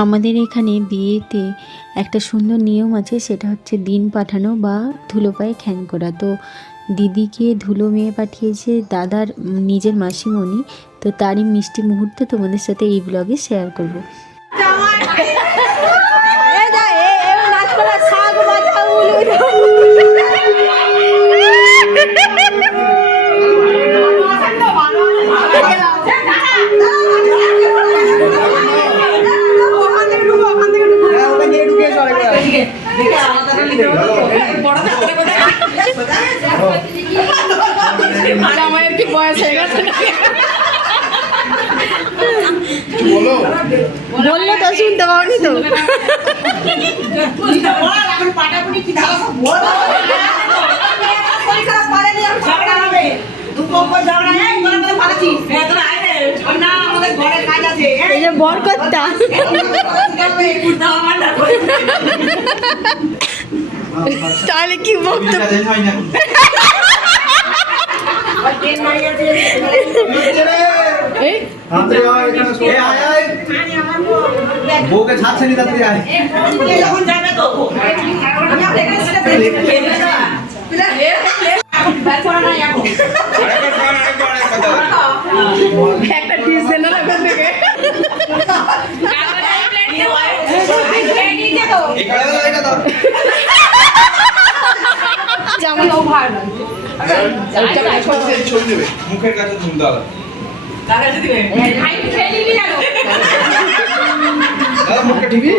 আমাদের এখানে বিয়েতে একটা সুন্দর নিয়ম আছে, সেটা হচ্ছে দিন পাঠানো বা ধুলো পায়ে খ্যান করা। তো দিদিকে ধুলো মেয়ে পাঠিয়েছে দাদার নিজের মাসিমণি। তো তারই মিষ্টি মুহূর্ত তোমাদের সাথে এই ব্লগে শেয়ার করব। জামাইয়ের কি বয়স হয়ে গেছে বললে তো শুনতে পাওনি তো। বরকর্তা তাহলে কি বক্তব্য? বউকে ছাড়ছে নি তাড়াতাড়ি আয়। একটা ডিসেলার এখান থেকে যেমন ওভার মুখের কাছে তুমি দাও। কার কাছে দিবে? দাদা মুখটা টিপি